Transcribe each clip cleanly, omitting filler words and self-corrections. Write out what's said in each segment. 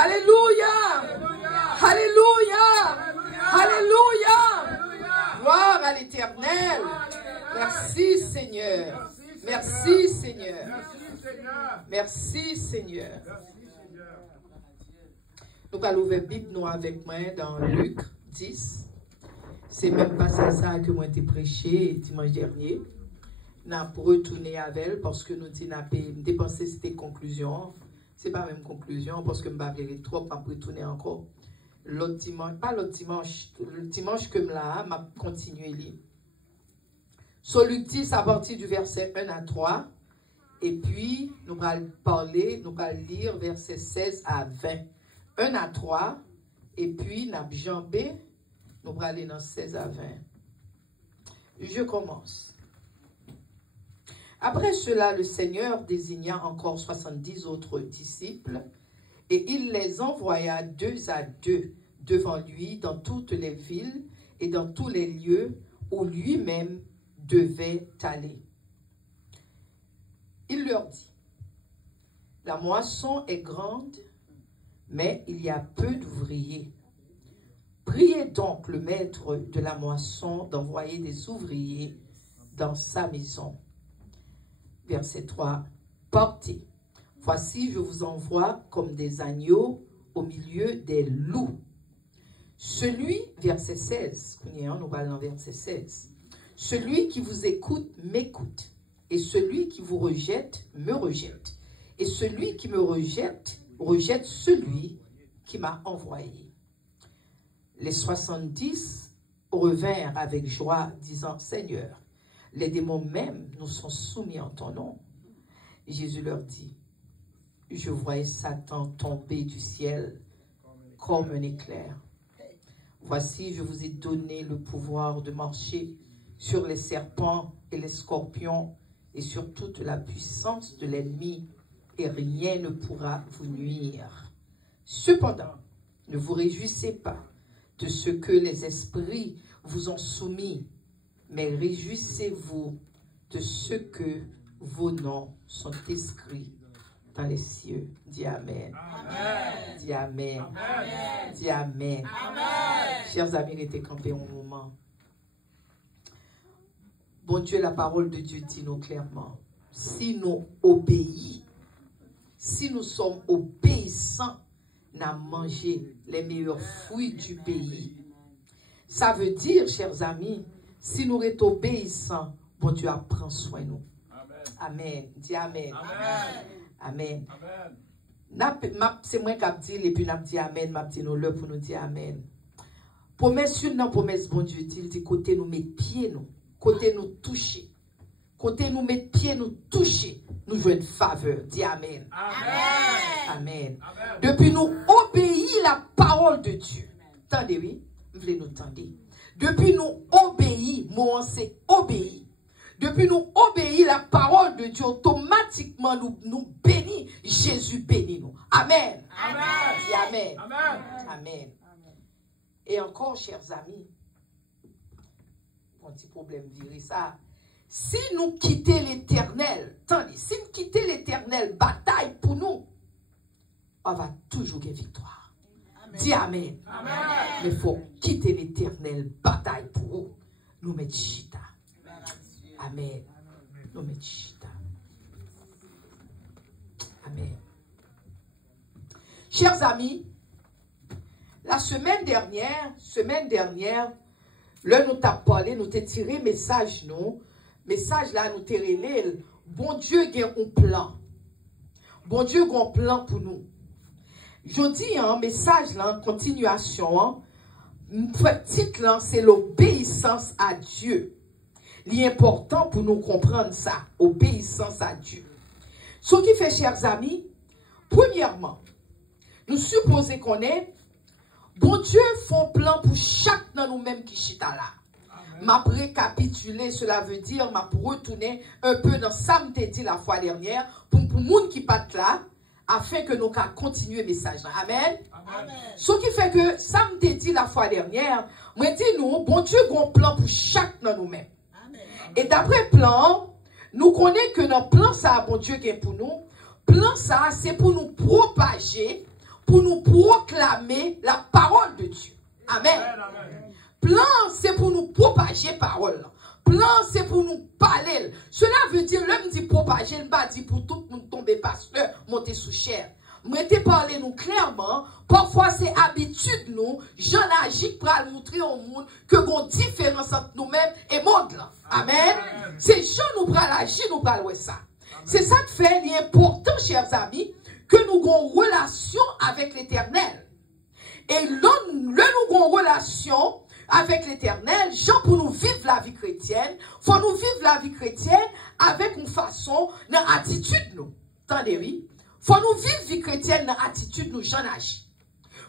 Alléluia. Alléluia. Alléluia. Gloire à l'Éternel. Merci Seigneur. Merci Seigneur. Merci Seigneur. Nous allons ouvrir la Bible nous avec moi dans Luc 10. C'est même pas ça que moi j'ai prêché dimanche dernier. Nous avons retourné avec elle parce que nous avons dépensé cette conclusion. Ce n'est pas la même conclusion parce que je vais trop pour retourner encore. L'autre dimanche, pas l'autre dimanche, le dimanche que je vais continuer à lire. Sur Luc 10 à partir du verset 1 à 3. Et puis, nous allons parler, nous allons lire verset 16 à 20. 1 à 3. Et puis, nous allons jamber, nous allons aller dans 16 à 20. Je commence. Après cela, le Seigneur désigna encore 70 autres disciples et il les envoya 2 à 2 devant lui dans toutes les villes et dans tous les lieux où lui-même devait aller. Il leur dit, « La moisson est grande, mais il y a peu d'ouvriers. Priez donc le maître de la moisson d'envoyer des ouvriers dans sa maison. » Verset 3. Partez. Voici, je vous envoie comme des agneaux au milieu des loups. Celui, verset 16, nous parlons dans verset 16. Celui qui vous écoute, m'écoute. Et celui qui vous rejette, me rejette. Et celui qui me rejette, rejette celui qui m'a envoyé. Les 70 revinrent avec joie, disant, Seigneur, les démons même nous sont soumis en ton nom. Jésus leur dit, je voyais Satan tomber du ciel comme un éclair. Voici, je vous ai donné le pouvoir de marcher sur les serpents et les scorpions et sur toute la puissance de l'ennemi, et rien ne pourra vous nuire. Cependant, ne vous réjouissez pas de ce que les esprits vous ont soumis, mais réjouissez-vous de ce que vos noms sont inscrits dans les cieux. Dis Amen. Amen. Dis Amen. Amen. Dis Amen. Amen. Chers amis, restez campés un moment. Bon Dieu, la parole de Dieu dit nous clairement, si nous obéissons, si nous sommes obéissants, nous avons mangé les meilleurs fruits du pays. Ça veut dire, chers amis, si nous sommes obéissants, bon Dieu prend soin de nous. Amen. Amen. Dis Amen. Amen. Amen. C'est moi qui dis, et puis nous dit Amen, nous dit nous le pour nous dire Amen. Promesse une non promesse, bon Dieu dit, il dit côté nous mettre pied nous, côté nous toucher, côté nous mettre pied nous toucher, nous jouons une faveur. Dis Amen. Amen. Amen. Amen. Depuis nous obéir la parole de Dieu. Attendez, oui, vous voulez nous entendre. Depuis nous obéir, moi c'est obéir. Depuis nous obéir la parole de Dieu, automatiquement nous bénit. Jésus bénit nous. Amen. Amen. Dis Amen. Amen. Amen. Et encore, chers amis, un petit problème virer ça. Si nous quittons l'Éternel, attendez, si nous quittons l'Éternel, bataille pour nous, on va toujours gagner victoire. Amen. Dis Amen. Amen. Mais il faut quitter l'Éternel, bataille pour nous. Nous mettons chita. Amen. Nous mettons chita. Amen. Chers amis, la semaine dernière, là nous t'a parlé, nous t'a tiré message là nous t'a relé, bon Dieu a un plan. Bon Dieu a un plan pour nous. Je dis un message là, en continuation, titre là, c'est l'obéissance à Dieu. L'important pour nous comprendre ça, obéissance à Dieu. Ce qui fait, chers amis, premièrement, nous supposons qu'on est, bon Dieu font plan pour chaque dans nous-mêmes qui chita là. M'a récapitulé, cela veut dire, m'a retourné un peu dans ça me dit la fois dernière, pour monde qui patte là, afin que nous puissions continuer le message. Amen. Amen. Ce qui fait que ça me dit la fois dernière, moi dit nous, bon Dieu a un plan pour chaque dans nous-mêmes. Et d'après plan, nous connaissons que notre plan ça, bon Dieu qui est pour nous, plan ça, c'est pour nous propager, pour nous proclamer la parole de Dieu. Amen. Plan, c'est pour nous propager la parole. Plan, c'est pour nous parler. Cela veut dire, l'homme dit propager, il va dire pour tout le monde tomber pasteur, monter sous chair. Mettez parler nous clairement. Parfois, c'est habitude nous. J'en agis pour montrer au monde que nous différence entre nous-mêmes et le monde. Là. Amen. C'est gens nous pral agir, nous pral ça. C'est ça qui fait l'important, chers amis, que nous avons une relation avec l'Éternel. Et nous avons une relation avec l'Éternel, Jean, pour nous vivre la vie chrétienne, faut nous vivre la vie chrétienne avec une façon, une attitude nous. Attendez, oui. Faut nous vivre vie chrétienne dans l'attitude nous j'en agis.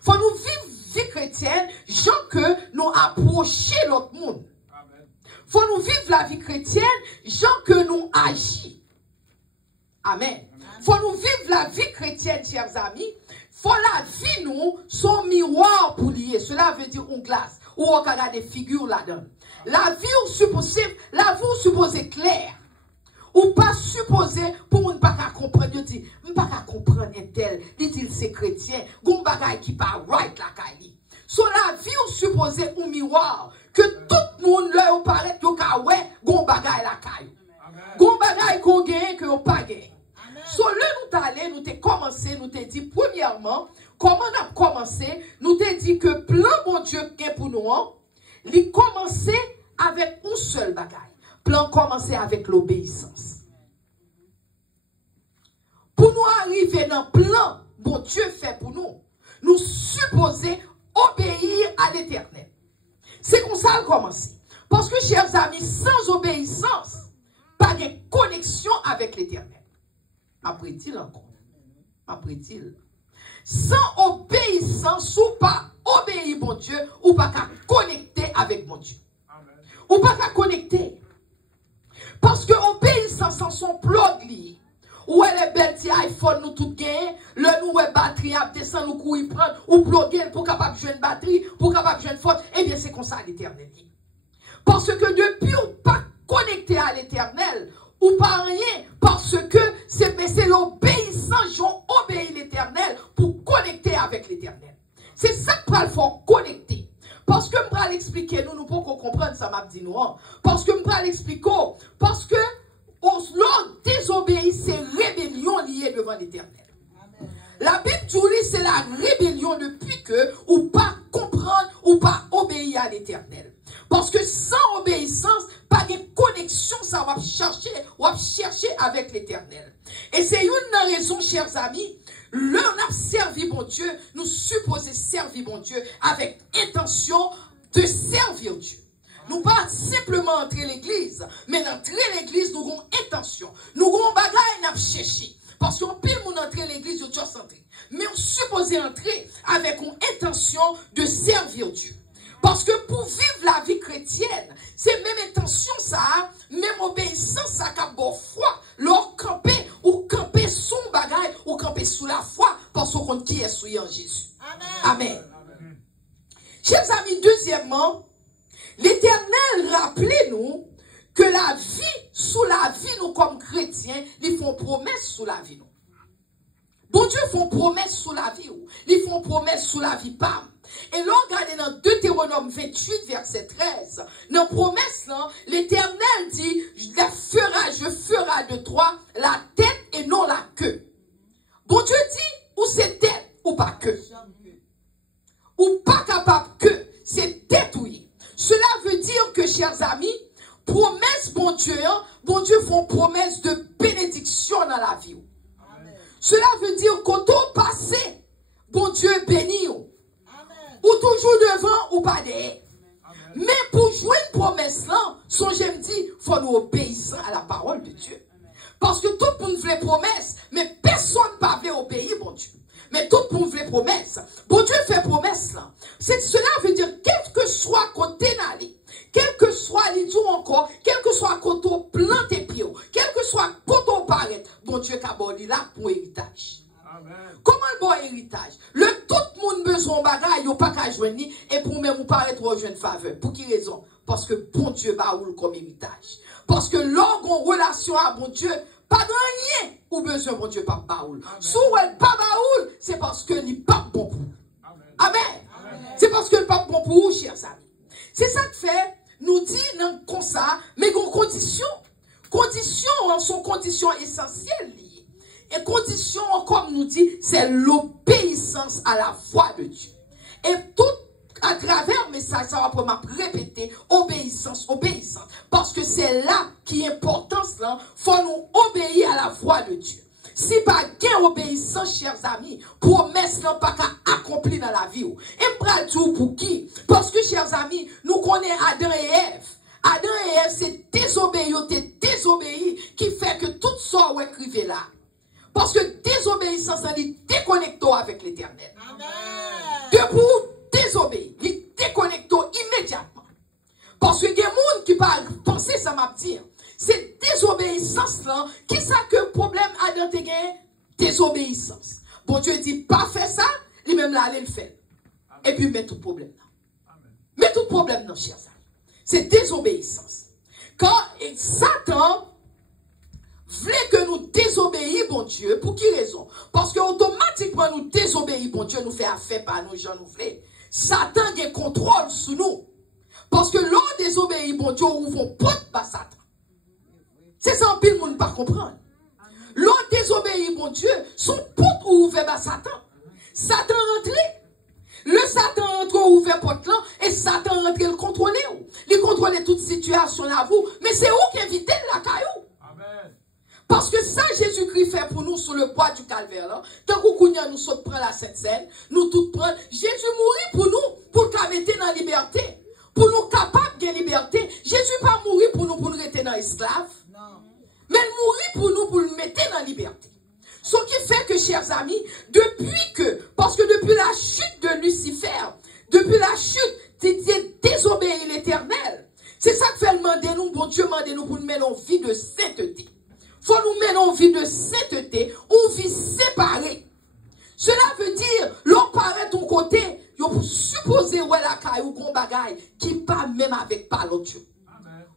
Faut nous vivre vie chrétienne, gens que nous approcher l'autre monde. Faut nous vivre la vie chrétienne, gens que nous agis. Amen. Faut nous vivre la vie chrétienne, chers amis. Faut la vie nous, son miroir pour lier. Cela veut dire une glace. Ou on a des figures là-dedans. La vie ou supposée claire. Ou pas supposé pour ne pas comprendre. Je dis, ne pas comprendre un tel. Dit-il, c'est chrétien. Gon bagay qui pas right la kali. So la vie ou supposé un miroir. Que tout le monde là ou paraît yo ka ouais, gon bagay la kali. Gon bagay qu'on gagne que ou pas gagne. So le nous t'allé, nous t'ai commencé, nous t'ai dit premièrement, comment on a commencé, nous t'ai dit que plan mon Dieu qui est pour nous, il commençait avec un seul bagay. Plan commencer avec l'obéissance. Pour nous arriver dans le plan, bon Dieu fait pour nous, nous supposons obéir à l'Éternel. C'est comme ça a commencé. Parce que, chers amis, sans obéissance, pas de connexion avec l'Éternel. Après-il encore. Après-il. Sans obéissance, ou pas obéir mon Dieu, ou pas qu'à connecter avec mon Dieu. Ou pas qu'à connecter. Parce que obéissance en son plug lié. Ou elle est belle, ti iPhone nous tout gain, le nous est batterie à descendre nous courir prendre ou bloquer pour capable jouer une batterie, pour capable jouer une faute, eh bien c'est comme ça l'Éternel. Parce que depuis ou pas connecté à l'Éternel, ou pas rien, parce que c'est l'obéissance, j'ont obéi l'Éternel pour connecter avec l'Éternel. C'est ça qu'il faut connecter. Parce que je vais l'expliquer, nous pouvons comprendre ça, m'a dit nous. Parce que je vais l'expliquer, parce que l'on désobéit, c'est rébellion liée devant l'Éternel. La Bible dit c'est la rébellion depuis que, ou pas comprendre, ou pas obéir à l'Éternel. Parce que sans obéissance, pas de connexion, ça va chercher avec l'Éternel. Et c'est une raison, chers amis, l'on a servi mon Dieu, nous supposons servir mon Dieu avec intention de servir Dieu. Nous pas simplement entrer l'église, mais entrer l'église, nous avons intention. Nous avons bagaille à chercher. Parce qu'on peut entrer l'église, nous sommes entrés. Mais on suppose entrer avec une intention de servir Dieu. Parce que pour vivre la vie chrétienne, c'est même intention ça, même obéissance ça, qu'a bon foi. Leur camper, ou camper sous bagaille, ou camper sous la foi, parce qu'on compte qui est sous en Jésus. Amen. Amen. Chers amis, deuxièmement, l'Éternel rappelez-nous que la vie, sous la vie, nous comme chrétiens, ils font promesse sous la vie. Nous. Bon Dieu font promesse sous la vie. Ils font promesse sous la vie. Bam. Et là, regardez dans Deutéronome 28, verset 13. Dans la promesse, l'Éternel dit, je ferai de toi la tête et non la queue. Bon Dieu dit, ou c'est tête ou pas queue. Ou pas capable que, c'est tête ou oui. Cela veut dire que, chers amis, promesse, bon Dieu font promesse de bénédiction dans la vie. Amen. Cela veut dire qu'au temps passé, bon Dieu bénit. Ou toujours devant ou pas derrière. Mais pour jouer une promesse là, son j'aime dit, il faut nous obéir à la parole de Dieu. Parce que tout le monde veut promesse, mais personne ne veut obéir, bon Dieu. Mais tout le monde veut promesse. Bon Dieu fait promesse là. Cela veut dire, quel que soit côté nali, quel que soit l'idou encore, quel que soit côté planté pied, quel que soit côté paraît, bon Dieu qui là pour héritage. Amen. Comment le bon héritage? Le tout le monde besoin de bagaille, il pas qu'à joindre, et pour même ou paraître aux jeunes faveur. Pour qui raison? Parce que bon Dieu baoule comme héritage. Parce que l'orgon relation à bon Dieu, pas de rien, ou besoin bon Dieu pas baoule. Si elle pas baoule, c'est parce que il pas bon comme ça, mais une condition. Conditions sont conditions essentielles liées. Et conditions, comme nous dit, c'est l'obéissance à la voix de Dieu. Et tout à travers le message, ça va pouvoir répéter obéissance, obéissance. Parce que c'est là qui est importance là. Faut nous obéir à la voix de Dieu. Si pas gain obéissance, chers amis, promesse n'a pas qu'à accomplir dans la vie. Et m'pral tout pour qui? Parce que, chers amis, nous connaissons Adam et Ève. Adam et Ève, c'est désobéi qui fait que tout ça est écrivé là. Parce que désobéissance, ça dit déconnecto avec l'éternel. Debout, désobéir, il déconnecto immédiatement. Parce que il y a des gens qui parlent penser ça m'a dit. C'est désobéissance là, qui ça que problème Adam te gagne? Désobéissance. Bon Dieu dit pas faire ça, lui-même là, il le fait. Et puis met tout problème là. Met tout problème dans chers amis. C'est désobéissance. Quand Satan voulait que nous désobéissions, bon Dieu, pour qui raison? Parce que automatiquement nous désobéissons, bon Dieu, nous fait affaire par nous, gens nous voulons. Satan a contrôle sur nous. Parce que l'on désobéit, bon Dieu, ouvre porte par Satan. C'est ça, pile monde pas comprendre. L'on désobéit, bon Dieu, son porte ouvert par Satan. Satan rentre. Le Satan rentre ouvert porte là, et Satan rentre le contrôler. Il contrôle toute situation là vous, mais c'est où qui invite la caillou. Amen. Parce que ça, Jésus-Christ fait pour nous sur le bois du calvaire là. Tant que nous saute prend la Sainte Seine, nous tout prenons. Jésus mourit pour nous, pour nous mettre dans la liberté. Pour nous capables de liberté. Jésus pas mourir pour nous rester dans l'esclave. Mais il mourit pour nous, pour nous mettre dans la liberté. Ce qui fait que, chers amis, parce que depuis la chute de Lucifer, depuis la chute, tu désobéi l'éternel. C'est ça que fait demander nous, bon Dieu, demander nous pour nous mettre en vie de sainteté. Faut nous mettre en vie de sainteté, ou vie séparée. Cela veut dire, l'on paraît ton côté, vous supposez ouais la caillou gon bagaille, qui pas même avec pas l'autre.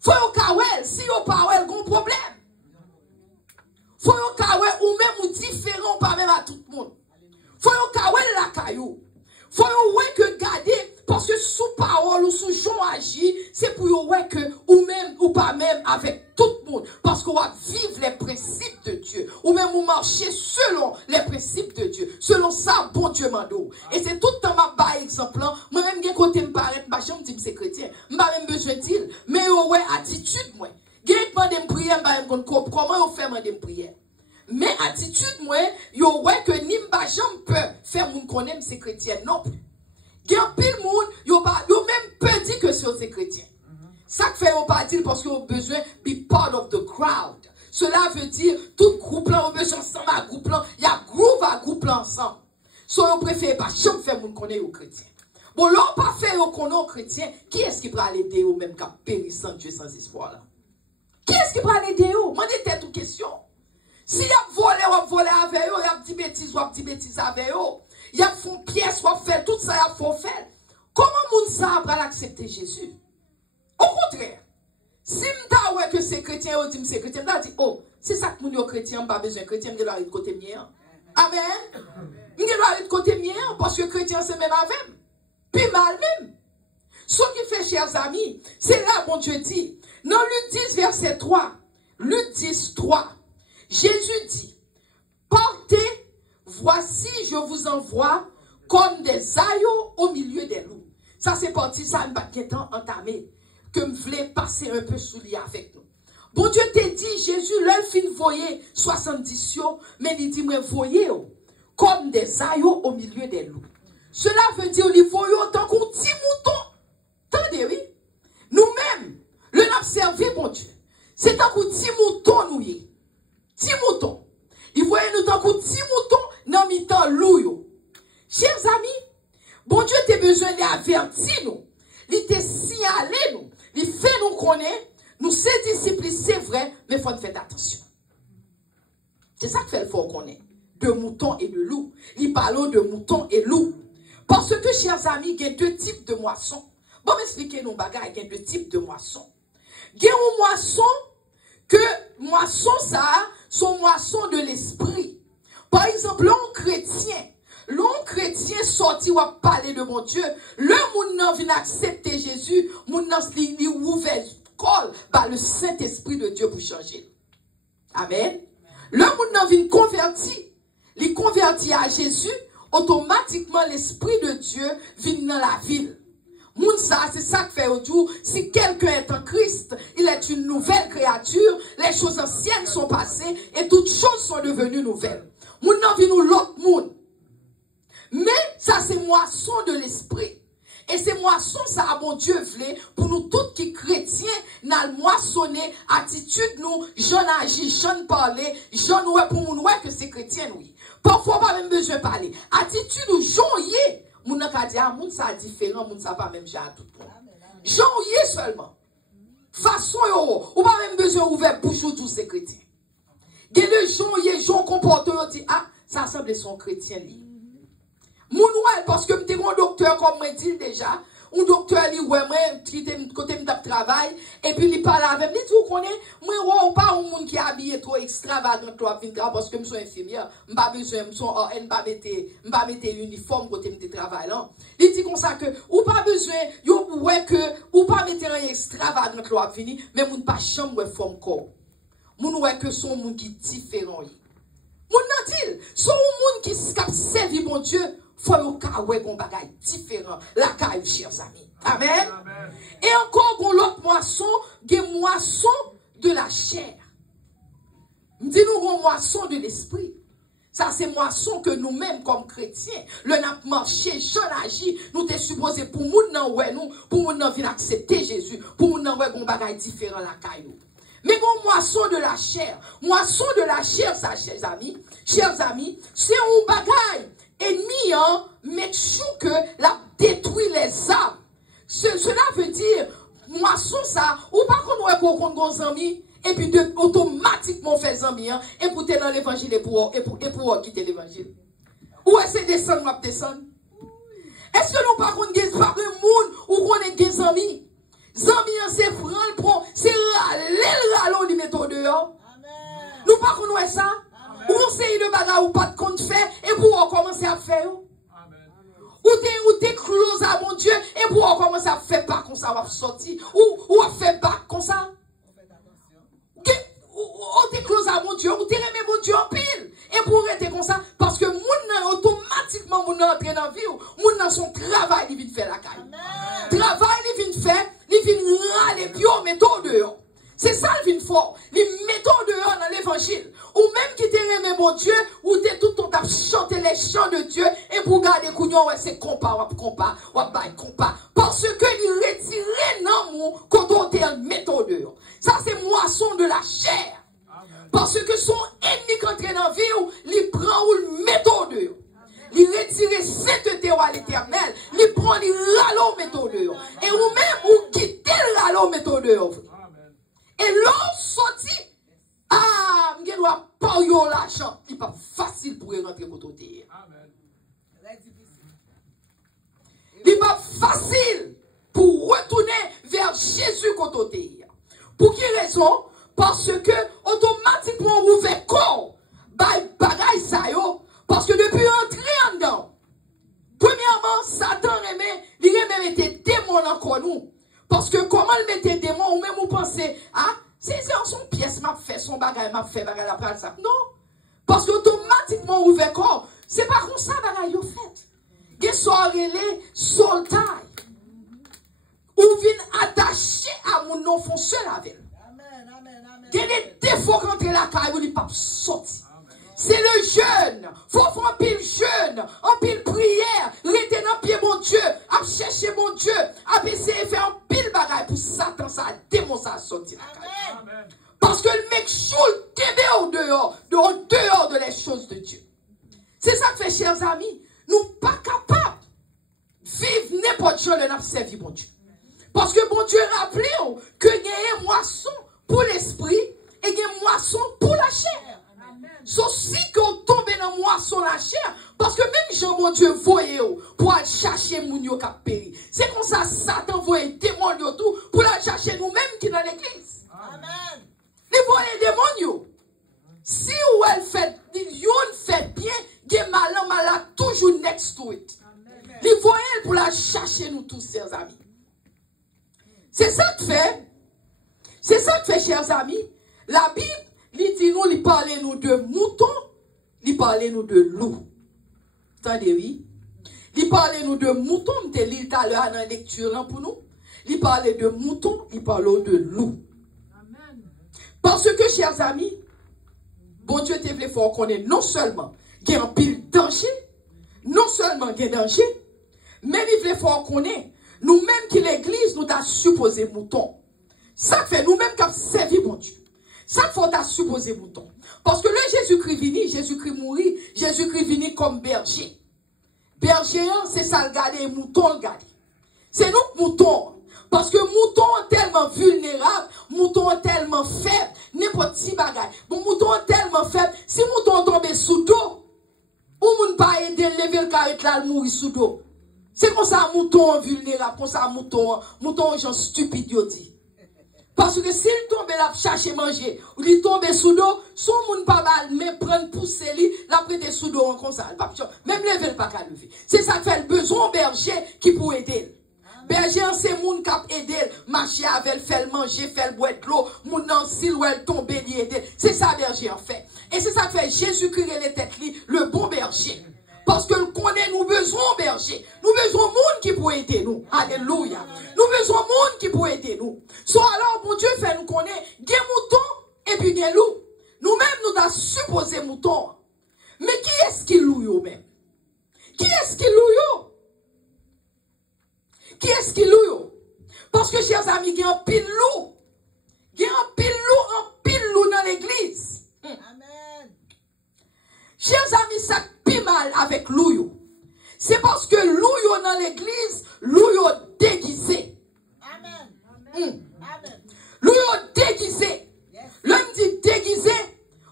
Faut yon kawel, si yon pas ouais, gon problème. Faut yon kawel, ou même ou différent, pas même à tout le monde. Faut yon kawel la caillou. Faut yon ouais que garder, parce que sous parole ou sous jon agit, c'est pour yon ouais que, ou même, ou pas même avec tout le monde. Parce qu'on va vivre les principes de Dieu. Ou même ou marcher selon les principes de Dieu. Selon ça, bon Dieu mando. Et c'est tout le temps ma par exemple, moi-même, j'ai côté me paraître, ma chambre dit que c'est chrétien. M'a même besoin d'il. Mais ouais, attitude, moi. J'ai demandé me prier, comment on fait demander me prier. Mais attitude, moi, yo ouais que ni m'a jambe peut faire moun connaît c'est chrétien non plus. Gen pile moun, yo même peut dire que c'est chrétien. Ça que fait yo pas dire parce qu'on a besoin be part of the crowd. Cela veut dire tout groupe là, on besoin ensemble à groupe là, il y a groupe à groupe là ensemble. So on préfère pas jamais faire moun connaît aux chrétiens. Bon, l'on pas fait yo connaît aux chrétiens, qui est-ce qui va aider au même cap périr sans Dieu sans espoir là? Qui est-ce qui va aider au? Moi des tête ou question. Si y a volé avec eux, y a dit bêtises avec eux, y a font pièce, ou fait tout ça, y a font faire. Comment moun ça va l'accepter Jésus? Au contraire, si m'ta ouais que c'est chrétien, ou dit c'est chrétien, m'ta dit, oh, c'est ça que moun yo chrétien, pas besoin chrétien, m'ta doit aller de côté mien. Amen. M'ta doit aller de côté mien, parce que chrétien c'est même avec. Puis mal même. Ce qui fait, chers amis, c'est là, bon Dieu dit, dans Luc 10, verset 3, Luc 10, 3, Jésus dit, partez, voici je vous envoie comme des agneaux au milieu des loups. Ça c'est parti, ça m'a entamé, que me voulais passer un peu sous lui avec nous. Bon Dieu t'a dit, Jésus, leur fin voyait 70, mais il dit, moi voyez comme des agneaux au milieu des loups. Cela veut dire, il voyait autant qu'un petit mouton. Attendez, oui. Nous-mêmes, le observer, bon Dieu. C'est un coup petit mouton, nous y. Petit mouton. Il voyait nous tant qu'un petit mouton dans mi-temps loup. Chers amis, bon Dieu t'a besoin d'avertir nous. Il t'a signalé nous. Il fait nous connaître. Nous, c'est disciples, c'est vrai, mais il faut faire attention. C'est ça que fait le faut connaître. De moutons et de loups. Il parle de moutons et loups. Parce que, chers amis, il y a deux types de moissons. Bon, m'expliquer nos bagages, il y a deux types de moissons. Il y a une moisson que moisson ça, sont moissons de l'esprit. Par exemple, l'on chrétien sorti ou a parlé de mon Dieu, le moun nan vient accepter Jésus, moun nan li ouvert l'école par le Saint-Esprit de Dieu pour changer. Amen. Le monde vient converti. Il convertit à Jésus, automatiquement l'Esprit de Dieu vient dans la ville. Moun ça, c'est ça que fait aujourd'hui. Si quelqu'un est en Christ, il est une nouvelle créature. Les choses anciennes sont passées et toutes choses sont devenues nouvelles. Moun nan vient nous l'autre monde. Mais ça, c'est moisson de l'esprit. Et c'est moisson, ça a bon Dieu voulait pour nous tous qui chrétiens, nous moissonner, attitude nous, j'en agis, j'en parler, j'en ouais pour nous, ouais que c'est chrétien, oui. Parfois, pas même besoin de parler. Attitude ou j'en y est. Moun nan ka di, ah, moun ça différent, moun ça pas même j'ai à tout le monde. J'en y est seulement. Façon yo, ou pas même besoin ouvert bouche tous ces chrétiens. Gen le j'en y est, j'en comporte, on dit, ah, ça semble son chrétien, li. Moun ouais, parce que m'te un docteur, comme moi dit déjà, un docteur, li ouais, moi, côté m'tap travail, et puis il parle avec moi, il dit, vous connaissez, moi, ou pas un monde qui est habillé trop extravagant, parce que je suis infirmière, m'pas besoin, m'pas mettre uniforme côté m'te travail, là. Il dit comme ça que, ou pas besoin, yo, ouais, que, ou pas mettre un extravagant, l'on fini, mais moun pas chambre, ouais, forme corps. Moun ouais, que son monde qui différent, moun nan dit, son monde qui servi bon Dieu, faut nous kawé gon bagay différent la caille chers amis. Amen. Amen. Et encore gon l'autre moisson, gen moisson de la chair. M'di nous gon moisson de l'esprit. Ça c'est moisson que nous-mêmes comme chrétiens, le n'a marché, j'en agis, nous t'es supposé pour moun nan ouais nous, pour moun nan vin accepter Jésus, pour moun nan ouais gon bagay différent la caille nous. Mais bon, moisson de la chair, ça, chers amis, c'est un bagay ennemi, hein, mais chou que la détruit les âmes. Cela veut dire, moisson ça, ou pas qu'on ait qu'on gros amis, et puis automatiquement fait amis, hein, et pour dans l'évangile et pour quitter l'évangile. Ou est-ce que descendre ou descendre? Est-ce que nous pas qu'on gagne pas de monde ou qu'on est des amis? Zami c'est franc, c'est râler du méthode dehors. Nous pas qu'on ait ça? Ou on sait de bagarre ou pas de compte fait, et pour commencer à faire. Ou t'es close à mon Dieu, et pour commencer à faire pas comme ça, va sortir. Ou à faire pas comme ça. Ou t'es close à mon Dieu, ou t'es remis mon Dieu en pile. Et pour rester comme ça, parce que moun automatiquement moun entre dans la vie, moun dans son travail, il vient faire la caille. Travail, il vient faire, il vient râler, puis on met tout dehors. C'est ça le vin fort. Les mettons dehors dans l'évangile. Ou même qui t'es aimé mon Dieu, ou t'es tout ton temps chanter les chants de Dieu, et pour garder couillon, ouais, c'est compas. Parce que il retire non mon quand on te mettons dehors. Ça, c'est moisson de la chair. Parce que son ennemi qui entre dans la vie, il prend ou le mettons dehors. Il retire sainteté à l'éternel, il prend, il râle mettons dehors. Et ou même, ou quitte le râle mettons dehors. Et l'autre sorti, ah, je dois pas avoir l'argent. Ce n'est pas facile pour rentrer pour tout dire. Ce n'est pas facile pour retourner vers Jésus quand on dire. Pour quelle raison? Parce que automatiquement on ouvre corps, bagaille ça yo. Parce que depuis entrer en dedans, premièrement, Satan remet, il remet mettre démons encore nous. Parce que comment le mettre démon, ou même vous pensez, ah, c'est son pièce, m'a fait son bagage, m'a fait bagage après ça. Non. Parce que automatiquement, ouvert corps, c'est pas comme ça bagage vous fait. Des soirées, soltail. Ou vient attaché à mon non fonctionne avec. Il y a des défauts quand il est la caille, où il n'est pas sorti. C'est le jeûne. Faut faire un pile jeûne, un pile prière, rester dans pied mon Dieu, à chercher mon Dieu, à essayer de faire un pile bagaille pour Satan, ça démon ça sortir la caille. Parce que le mec choule t'aider au dehors de les choses de Dieu. C'est ça que fait, chers amis, nous pas capables de vivre n'importe quoi de notre service, mon Dieu. Parce que mon Dieu rappelez que il y a une moisson pour l'esprit et il y a une moisson pour la chair. Sauf si qu'on tombe dans moisson la chair, parce que même Jean, mon Dieu, voyez pour aller chercher moun yo k'ap péri. C'est comme ça, Satan voyait démons yo tout, pour aller chercher nous-mêmes qui dans l'église. Amen. Les voyez démons yo. Si ou elle fait, yon fait bien, gen malin, toujours next to it. Les voyez pour la chercher nous tous, chers amis. C'est ça que fait, C'est ça que fait, chers amis. La Bible, il dit nous, il parle nous de moutons, il parle nous de loups. Attendez, oui. Il parle nous de moutons, je te lis tout à l'heure dans la lecture pour nous. Il parle de moutons, il parle de loups. Parce que, chers amis, bon Dieu te voulait faire qu'on est non seulement qu'il y a un pile danger, non seulement qu'il y a danger, mais il voulait faire qu'on est, nous-mêmes qui l'église, nous t'a supposé mouton. Ça fait nous-mêmes qui avons servi bon Dieu. Ça faut t'a supposé mouton. Parce que le Jésus-Christ vini, Jésus-Christ mourit, Jésus-Christ vini comme berger. Berger, c'est ça le garder, mouton le garder. C'est nous moutons. Parce que mouton est tellement vulnérable, mouton est tellement faible, n'importe qui bagaille. Bon, mouton est tellement faible, si mouton tombe sous dos, ou moun pas aider lever le carré là, le mourir sous dos. C'est comme ça mouton vulnérable, comme ça mouton gens stupide yo dit. Parce que s'il tombe là chercher manger, ou il tombe sous dos, son moun pas mal, mais prendre pousser li, la prêter sous dos comme ça, même lever pas qu'à lever. C'est ça qui fait le besoin berger qui peut aider. Berger, c'est moun kap aider, marcher avec, faire manger, faire boire de l'eau, moun nan sil ou elle tombe li aider. C'est ça berger en fait. Et c'est ça qui fait Jésus-Christ et les têtes li, le bon berger. Parce que nous connaissons nous besoin berger. Nous besoin monde qui peut aider nous. Alléluia. Nous besoin monde qui peut aider nous. Soit alors, bon Dieu fait nous connaître, gen mouton et puis gen loup. Nous-mêmes, nous avons supposé mouton. Mais qui est-ce qui loue yo même? Qui est-ce qui loue yo? Qui est-ce qui loue yo? Parce que, chers amis, il y a un pile loup. Il y a un pile loup dans l'église. Amen. Chers amis, ça pile mal avec loup yo. C'est parce que loup yo dans l'église, loup yo déguisé. Amen. Amen. Loup yo déguisé. L'homme dit déguisé.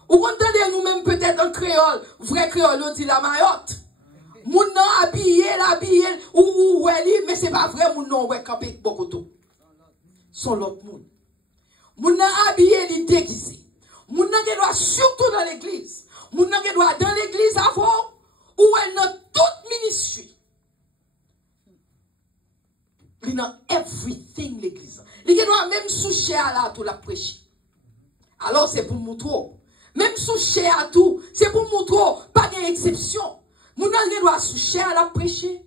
Ou entendez nous-mêmes peut-être en créole, vrai créole, on dit la mayotte. Moun nan habillé, ou mais c'est pas vrai, moun nan ouais campé beaucoup tout. Son l'autre moun. Moun nan habillé, li déguisé. Moun nan qui doit surtout dans l'église. Moun nan qui doit dans l'église avant, ou elle dans toute ministry. Li dans everything l'église. Li qui doit même soucher à la tout la prêcher. Alors c'est pour montrer. Même soucher à tout, c'est pour montrer, pas d'exception. Moun nan gen doit soucher à la prêcher.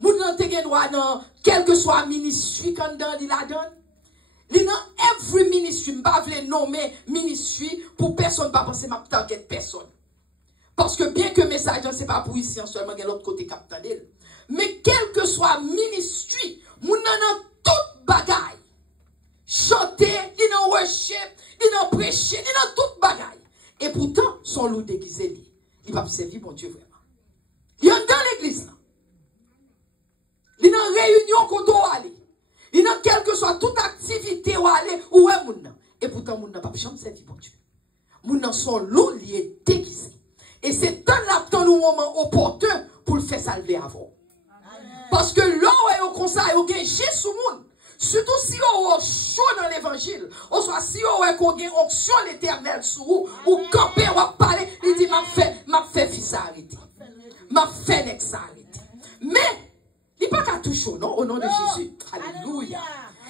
Moun nan te gen doit dans quel que soit ministry quand dans il la donne. Li dans every ministry, m'pa vle nommer ministry pour personne pas penser m'a target personne. Parce que bien que message c'est pas pour ici seulement gen l'autre côté captant d'elle. Mais quel que soit ministry, moun nan dans toute bagaille. Chanter, li nan worship, li nan prêcher, li nan toute bagaille. Et pourtant son loup déguisé li, il va servir mon Dieu vraiment. Il y a dans l'église. Il y a une réunion qu'on doit aller. Il y a quelle que soit toute activité où aller, où est moun. Et pourtant, moun n'a pas besoin de servir mon Dieu. Moun n'a son loup, il est déguisé. Et c'est dans le moment opportun pour le faire salver avant. Parce que là où est au conseil, il y a un sous moun. Surtout si on est chaud dans l'évangile, ou soit si on est qu'on a onction l'éternel sous vous, ou camper, ou parler, il dit, m'a fait fils arrêter. M'a fait l'exarrêter. Mais, il n'y a pas qu'à toucher, non, au nom de Jésus. Alléluia.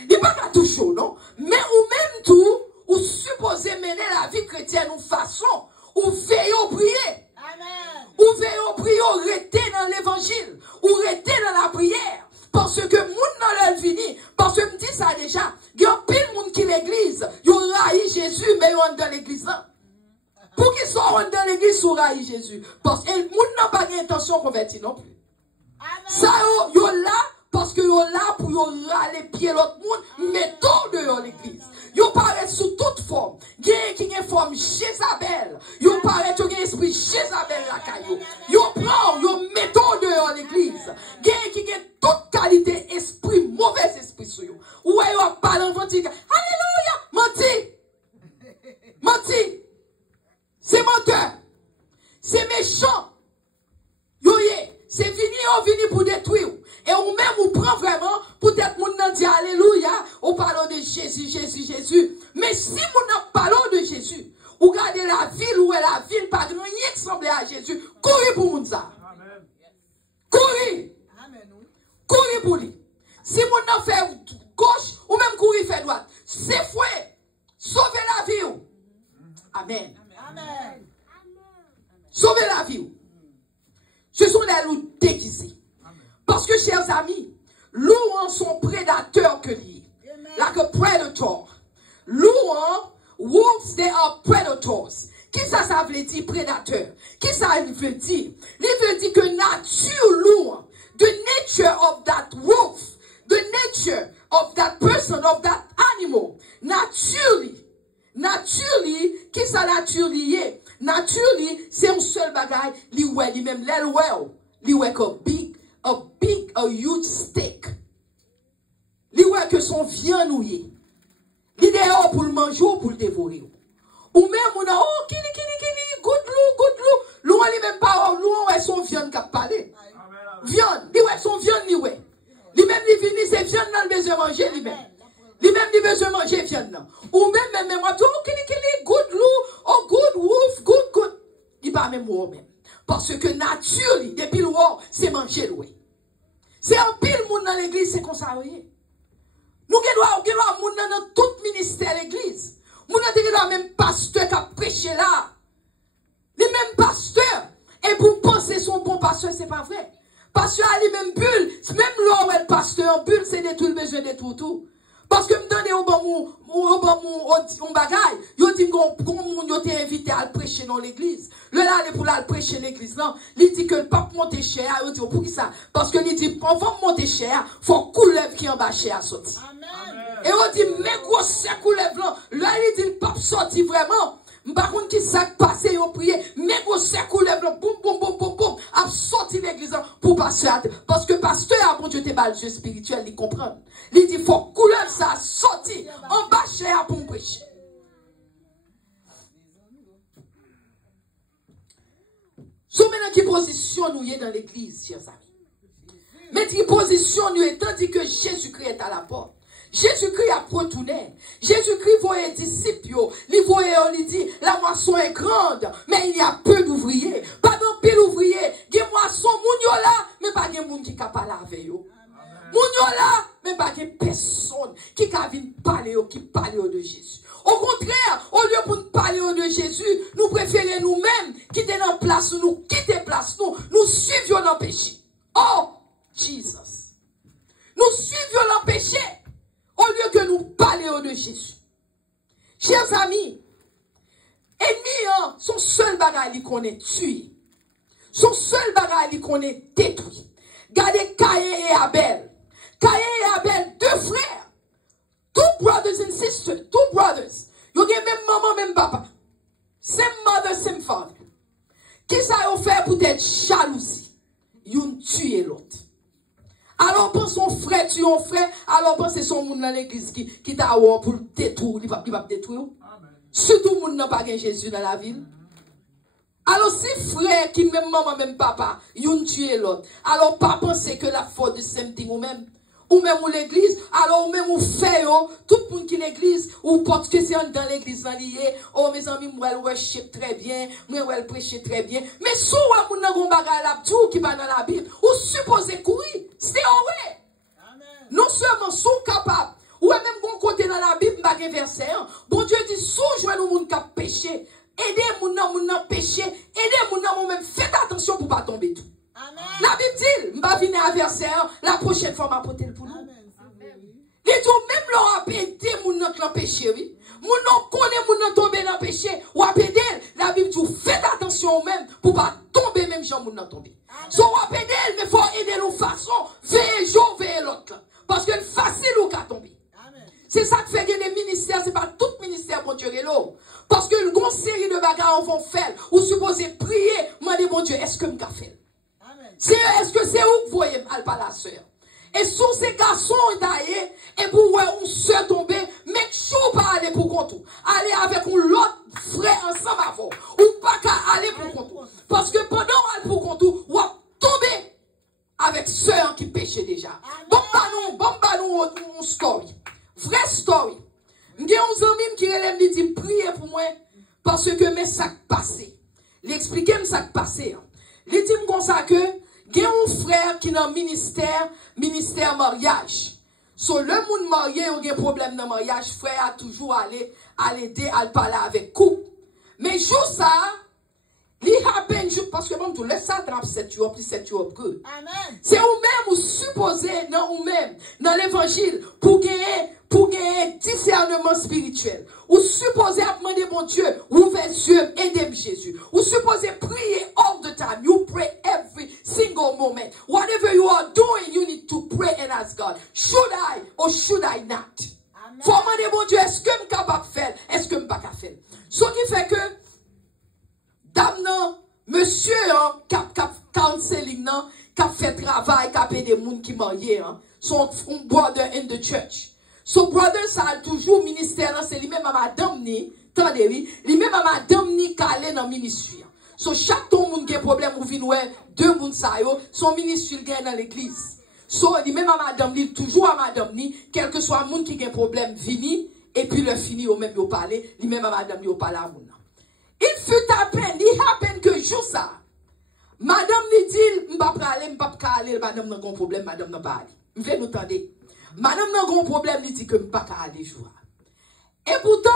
Il n'y a pas qu'à toucher, non. Mais ou même tout, ou supposez mener la vie chrétienne ou façon, ou veillez au prier. Amen. Ou veillez au prier, ou rester dans l'évangile, ou rester dans la prière. Parce que moun nan le vini, parce que me dit ça déjà, il y a pile moun qui l'église, ils ont raï Jésus, mais ils ont dans l'église. Pour qu'ils soient dans l'église, ils ont raï Jésus. Parce que moun n'a pas d'intention de convertir non plus. Ça, ils sont là, parce qu'ils sont là pour ils râler pieds l'autre monde, mais tout dehors l'église. Ils paraissent sous toute forme. Il y a qui a une forme Jézabel. Ils paraissent qui a un esprit Jézabel la caillou. Ils prennent, ils mettent dehors l'église. Il y a qui a toute qualité esprit, mauvais esprit sur eux. Ou ils parlent en ventique. Alléluia! Menti. C'est menteur. C'est méchant. C'est vini pour détruire. Et ou même ou prend vraiment, peut-être moun nan dit alléluia, ou parle de Jésus. Mais si moun nan parle de Jésus, ou regardez la ville où est la ville, pas grand rien qui semble à Jésus, courez pour moun ça. Courez. Courez pour lui. Si moun nan fait gauche, ou même courir fait droite. C'est fouet. Amen. Amen. Sauvez la vie. Ce sont des loups déguisés. Parce que, chers amis, loups sont prédateurs que liés. Like a predator. Loups, wolves, they are predators. Qui ça veut dire prédateur? Qui ça veut dire? Il veut dire que nature loup, the nature of that wolf, the nature of that person, of that animal, naturally, qui ça naturally est? Naturally, c'est un seul bagage, li ouais, li même l'el well, li ouais a huge steak. Li ouais que son viande nouillé. L'idéal pour le manger ou pour le dévorer. Ou même on a oh kili good lou. Lou ali même pas lou ouais son viande qui a parlé. Viande, li ouais son viande li ouais. Li même li vini c'est viande nan besoin manger li même. Li même li besoin manger viande nan. Ou même moi oh kili good lou, oh good wolf, good. Il pas même ou même. Parce que nature li depuis le c'est manger loué. C'est un pile monde dans l'église c'est consacré. Nous avons moun dans tout ministère de l'église. Nous avons même pasteur qui a prêché là. Les mêmes pasteurs. Et pour penser son bon pasteur, ce n'est pas vrai. Pasteur a les mêmes bulles. Même là où est le pasteur, bulle, c'est de tout le besoin de tout. Parce que me donner au bon bagage, yo dit qu'on yo t'est invité à prêcher dans l'église. Le là aller pour la prêcher l'église là, il dit que le pape monte cher, yo dit pour qui ça? Parce que il dit avant monter cher, faut couleuvre qui en bas cher sorti. Et on dit mais gros c'est couleuvre là, là il dit le pape sorti vraiment. Par contre qui s'est passé yo prier, mais gros c'est couleuvre là, boum a sorti l'église pour passer parce que pasteur a bon Dieu te bal Dieu spirituel, il comprend. Il dit faut couleuvre ça sorti en bas cher pour prêcher. So maintenant qui position nous est dans l'église, chers amis. Mais qui position nous est tandis que Jésus-Christ est à la porte. Jésus-Christ a retourné. Jésus-Christ voyait les disciples. Il dit, la moisson est grande, mais il y a peu d'ouvriers. Pas d'un pile ouvrier. Il y a moisson, moun là, mais pas de moun qui est capable avec yo. Moun là, mais pas de personne qui vient parler de Jésus. Au contraire, au lieu pour nous parler de Jésus, nous préférons nous-mêmes quitter notre place, nous quitter place, nous suivons dans le péché. Oh, Jesus. Nous suivons dans le péché. Au lieu que nous parlions de Jésus. Chers amis, ennemi, son seul bagage qu'on est tué. Son seul bagage qu'on est détruit. Regardez Caïn et Abel. Caïn et Abel, deux frères. Two brothers and sisters. Two brothers. Ils ont même maman, même papa. Same mother, same father. Qu'est-ce qu'ils ont fait pour être jalousie? Ils ont tué l'autre. Alors, pense son frère, tu es frère, alors pense son monde dans l'église qui t'a pour le détruire, il va détruire. Surtout, monde n'a pas Jésus dans la ville. Alors, si frère, qui même maman, même papa, ils ont tué l'autre, alors pas penser que la faute de same thing ou même l'église, alors ou même ou fait, tout le monde qui l'église, ou porte que c'est dans l'église lié, oh mes amis, moi, elle worship très bien, moi, elle prêche très bien, mais si vous avez un bagage là, tout qui va dans la Bible, ou supposez courir, c'est vrai. Non seulement sont capables, ou même bon côté dans la Bible, pas un verset, bon Dieu dit, sous-jouez nous monde qui a péché, aidez moun nan péché, aidez moun nan même, faites attention pour pas tomber tout. La Bible dit, m'a venir à verset, la prochaine fois m'a porté le pour nous. Les gens même leur a aidé moun nan qui péché, oui. Moun nan connaît moun nan tomber dans le péché, ou a aidé, la Bible dit, faites attention même pour pas tomber même gens moun nan tomber. So ou a aidé, mais faut aider nous façon, veillez jour, veillez l'autre. Parce que c'est facile ou qu'à tomber. C'est ça qui fait que les ministères, c'est pas tout ministère pour Dieu l'eau. Parce que une grande série de bagarres vont faire, ou supposez prier, demander bon Dieu, est-ce que m'ka fait? Est-ce que c'est où que vous voyez mal par la soeur? Et sous ces garçons taillés, et pour voir une soeur tomber, make sure pas aller pour compte. Aller avec l'autre frère ensemble avant. Ou pas qu'à aller pour compte. Parce que pendant aller pour compte, ou tomber avec soeur qui péchait déjà. Bon nous, une story. Vraie story. M'gè un ami qui relève dit prier pour moi parce que mes sacs passé. L'expliquer me sac passé. Il dit comme ça que il y a un frère qui dans ministère mariage. So le monde marié ou un problème dans mariage, frère a toujours allé aider à parler avec couple. Mais jour ça, li happen parce que bon tout laisse ça drap 7 jours plus 7 jours que. Amen. C'est ou même ou supposé non ou même dans l'évangile pour gagner discernement spirituel. Ou supposé à demander bon Dieu, ouvre les yeux, aidez Jésus. Ou supposé prier all the time. You pray every single moment. Whatever you are doing, you need to pray and ask God, should I or should I not? Faut demander bon Dieu, est-ce que je suis capable de faire? Est-ce que je ne suis pas capable de faire? Ce qui fait que dame non, monsieur cap counseling non, cap fait travail, cap aider des gens qui mariés son brother in the church. So brother ça a toujours ministère là, c'est lui-même à madame ni, attendez oui, lui-même à madame ni calé dans ministère. So chaque ton monde qui a problème ou vinn ouais, deux moun sa yo, son ministère gagne dans l'église. So lui-même à madame ni, toujours à madame ni, quel que soit monde qui a un problème vini et puis le fini au même yo parler, lui-même à madame ni yo parler à moun. Il fut à peine, il happen que jour ça. Madame lui dit, m'pa praler, m'pa aller, madame n'a pas problème, madame n'a pas aller. M'vle nous tendre. Madame n'a pas problème, il dit que m'pa aller jour. Et pourtant,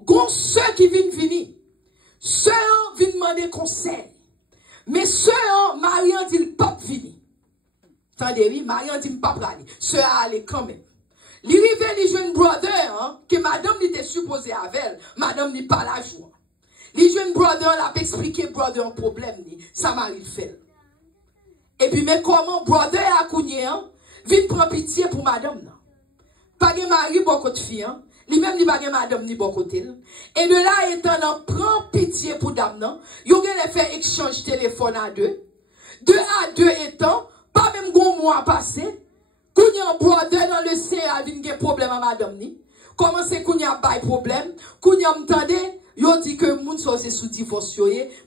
gon ceux qui viennent venir, ceux viennent demander conseil. Mais ceux Marian dit pas venir. Tendez, oui, Marian dit m'pa praler. Ceux a aller quand même. Li rive li jeune brother, que madame n'était supposée avec elle, madame n'est pas la joie. Les jeunes brother l'a expliqué brother un problème ni ça m'arrive fait. Et puis mais comment brother a cougné vite prend pitié pour madame non. Pas de mari beaucoup de filles lui même ni pas de madame ni beaucoup côté. Et de là étant prend pitié pour dame non, yo gen fait échange téléphone à deux. Deux à deux étant pas même gon mois passé, kounya brother dans le CA vinn gen problème à madame ni. Comment c'est kounya bay problème, kounya m'tendez yo dit que moun c'est sous divorce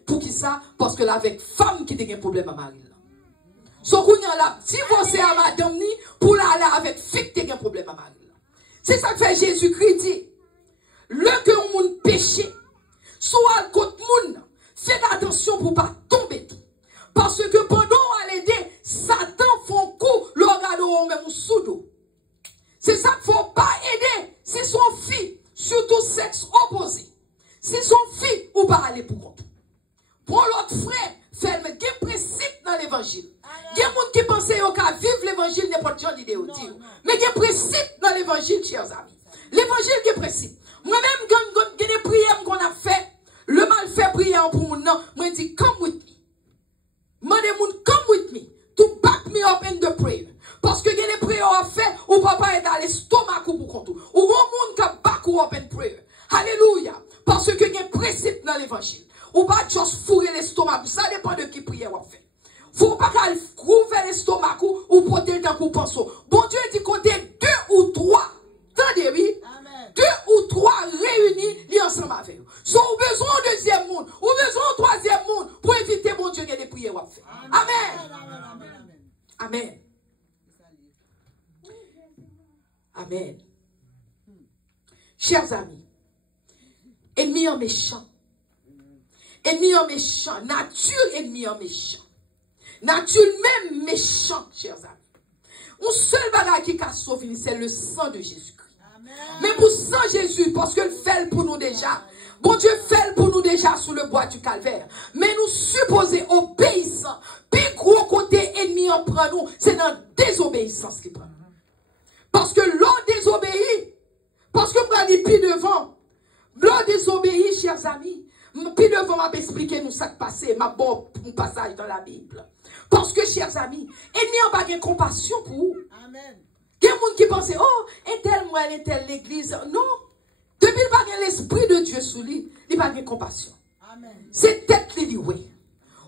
pour qui ça parce que là avec femme qui a un problème à mari là. So kounya la divorcé à madame ni pour la aller avec fille qui a un problème à mari là. C'est ça que fait Jésus-Christ dit. Le que moun péché soit contre moun, faites attention pour pas tomber tout. Parce que pendant à l'aider, Satan font coup le regarde au même sous dos. C'est ça qu'il faut pas aider, c'est son fille, surtout sexe opposé. Si son fille ou pas aller pour compte. Pour l'autre frère, faire mais des principes dans l'évangile. Il y a des gens qui pensent qu'à vivre l'évangile n'importe quelle idée ou dire. Mais il y a des principes dans l'évangile, chers amis. L'évangile, il y a des principes. Moi-même, quand il y a des prières qu'on a fait, le mal fait prière pour mon nom, moi je dis, come with me. Moi je dis, come with me. To back me up in the prayer. Parce que il y a des prières à faire, ou papa est dans l'estomac ou pour compte. Ou il y a des gens qui back you up in prayer. Alléluia. Parce que il y a un principe dans l'évangile. Ou pas juste fourrer l'estomac. Ça dépend de qui prière on fait. Faut pas qu'elle rouvre l'estomac ou porter dans coup penso. Bon Dieu dit qu'on est 2 ou 3. Attendez, oui. 2 ou 3 réunis, li ensemble avec vous. So, ou besoin de deuxième monde, ou besoin de troisième monde pour éviter bon Dieu qu'il y ait des prières on fait. Amen. Amen. Amen. Chers amis, ennemi en méchant. Ennemi en méchant. Nature ennemi en méchant. Nature même méchant, chers amis. Un seul bagage qui a sauvé, c'est le sang de Jésus-Christ. Mais pour sang Jésus, parce que le fait pour nous déjà. Bon Dieu fait pour nous déjà sous le bois du calvaire. Mais nous supposons obéissants. Puis gros côté ennemi en prend nous, c'est dans désobéissance qui prend. Parce que l'on désobéit. Parce que moi, je suis devant. L'on désobéit, chers amis. Puis devant m'a expliqué nous ça qui passé, m'a bon un passage dans la Bible. Parce que, chers amis, ennemi en pas de compassion pour vous. Amen. Il y a des gens qui pensent, oh, est-elle moi, est-elle l'église? Non. Depuis qu'il n'y a pas l'esprit de Dieu sous lui, il n'y a pas de compassion. C'est tête li oui.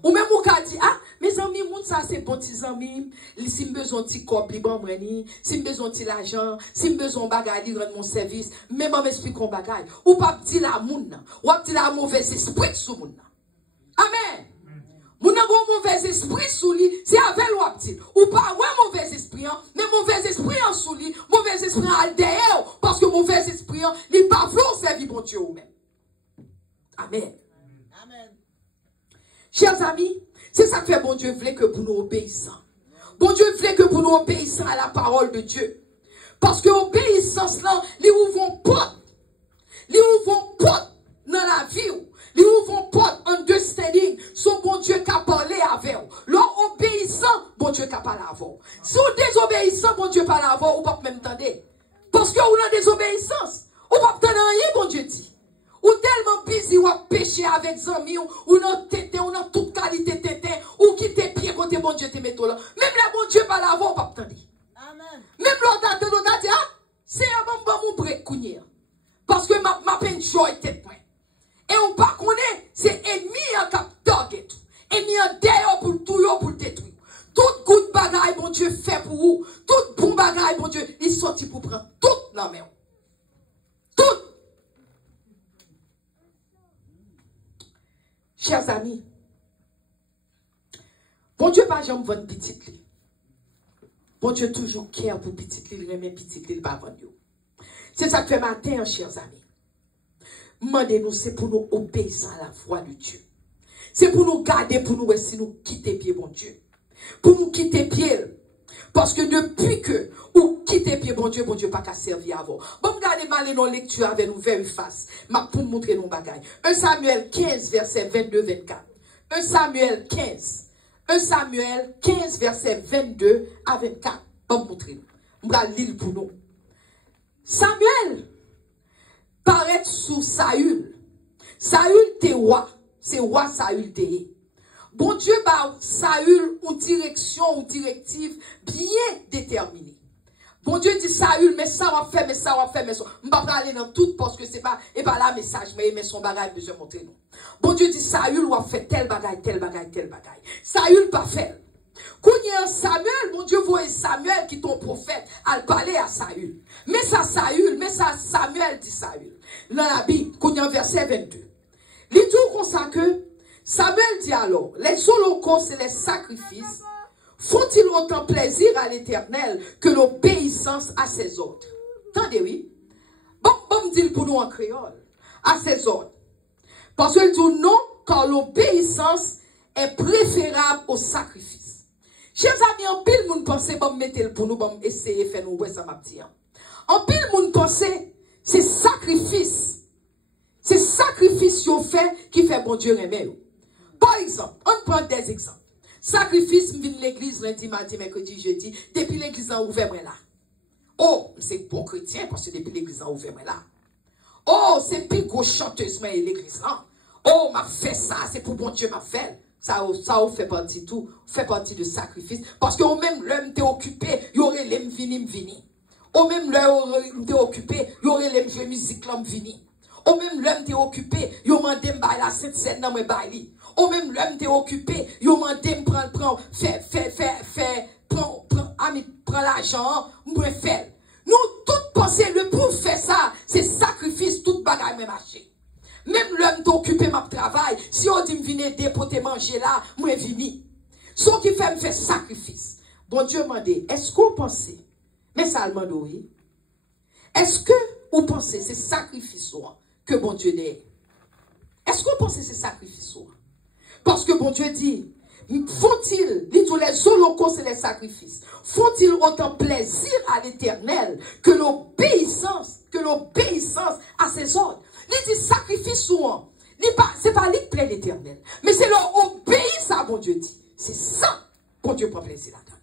Ou même ou ka dit, ah, mes amis, moun ça c'est bon petits amis, si me besoin petit corps li bon mweni, si me besoin petit l'argent, si me besoin bagay li rendre mon service, même on m'explique on bagay. Ou pas petit la moun, ou pas petit la mauvais esprit sous moun. Amen. Moun nan gon mauvais esprit sous lui, c'est avec ou petit. Ou pas ouais mauvais esprit, mais mauvais esprit en sous lui, mauvais esprit en derrière parce que mauvais esprit li pas vouloir servir bon Dieu ou même. Amen. Amen. Chers amis, c'est ça que fait bon Dieu voulait que pour nous obéissons. Bon Dieu voulait que pour nous obéissons à la parole de Dieu. Parce que l'obéissance là, les ouvrons porte. Les ouvrons porte dans la vie. Lui ouvre une porte, understanding, son bon Dieu qui a parlé avec vous. L'homme obéissant, bon Dieu qui a parlé avec vous. Si vous désobéissant, bon Dieu parle avec vous, ou pas même tendre. Parce que vous avez désobéissance. Ou pas tendre rien, bon Dieu dit. Ou tellement busy ou péché avec amis ou non tété ou non toute qualité tété ou qui te pied côté bon Dieu te met là. Même là bon Dieu parle avant pas attendre. Amen. Même l'autre on a dit ah c'est un bon mon break counir. Parce que ma peine joie tête moi. Et on pas connaît c'est ennemi en cap target. Ennemi en derrière pour tout pour détruire. Toute good bagaille bon Dieu fait pour vous. Toute bon bagaille bon Dieu il sorti pour prendre toute la main. Tout. Chers amis, bon Dieu pas jamais votre petite lit. Bon Dieu toujours care pour petite lit, remet petite lit pas vendre. C'est ça que fait matin, chers amis. Demandez-nous, c'est pour nous obéir à la voix de Dieu. C'est pour nous garder, pour nous si nous quitter pied, bon Dieu. Pour nous quitter pied. Parce que depuis que ou quitter pied, bon Dieu pas qu'à servir avant. Bon, regardez mal nos lectures avec nous vers face. Pour nous montrer nos bagailles. 1 Samuel 15, verset 22-24. 1 Samuel 15. 1 Samuel 15, verset 22 à 24. Bon, montrer nous. On va lire pour nous. Samuel paraît sous Saül. Saül t'es roi. C'est roi Saül t'es. Bon Dieu, Saül, une direction, une directive bien déterminée. Bon Dieu dit Saül, mais ça va faire, mais ça va faire, mais ça. Je ne vais pas aller dans tout parce que c'est pas, et pas là message, mais son bagage, besoin de montrer nous. Bon Dieu dit Saül va faire tel bagage, tel bagage, tel bagage. Saül pas fait. Quand il y a Samuel, bon Dieu voit Samuel qui est ton prophète, à parler à Saül. Mais ça Samuel dit Saül. Dans la Bible, quand il y a verset 22. Il dit comme ça que Samuel dit alors, les holocaustes et les sacrifices font-ils autant plaisir à l'Éternel que l'obéissance à ses ordres? Attendez, oui. Bon, dit pour nous en créole, à ses ordres. Parce qu'il dit non, car l'obéissance est préférable au sacrifice. Chers amis, en pile, moun pense, bon, mettez-le pour nous, bon, essayer de faire nous, ouais, ça m'a dit. En pile, moun pense, c'est sacrifice. C'est sacrifice qu'on fait qui fait bon Dieu remet. Par exemple, on prend des exemples. Sacrifice, je viens l'église lundi, mardi, mercredi, jeudi, depuis l'église en ouvert, là. Oh, c'est bon chrétien parce que depuis l'église en ouvert, là. Oh, c'est plus gros chanteuse, mais l'église là. Oh, m'a fait ça, c'est pour bon Dieu m'a fait. Ça fait partie tout, fait partie de sacrifice. Parce que au même l'homme t'est occupé, il y aurait les vini. Au même l'homme t'est occupé, il y aurait les jouer musique l'homme vini. Au même l'homme t'est occupé, il y a mandé m'bailler la sainte scène dans mes bailli. Au même l'homme t'est occupé, il y a mandé m'prendre, prends l'argent, m'fait. Nous, toutes pensées, le pour faire ça, c'est sacrifice, toute bagaille même marché. Même l'homme t'est occupé, ma travail, si on dit m'venez dépoter manger là, moi vini. Ce qui fait me faire sacrifice. Bon Dieu m'a dit, est-ce qu'on pensez? Mais ça le m'a dit, est-ce que vous pensez c'est sacrifice que bon Dieu dit? Est-ce que vous pensez c'est sacrifice? Parce que bon Dieu dit, font-ils, dit tous les holocaustes et les sacrifices, font-ils autant plaisir à l'Éternel que l'obéissance à ses ordres? Il dit sacrifice souvent. C'est pas lui qui plaît l'Éternel, mais c'est leur obéissance à bon Dieu dit. C'est ça, bon Dieu prend plaisir là-dedans.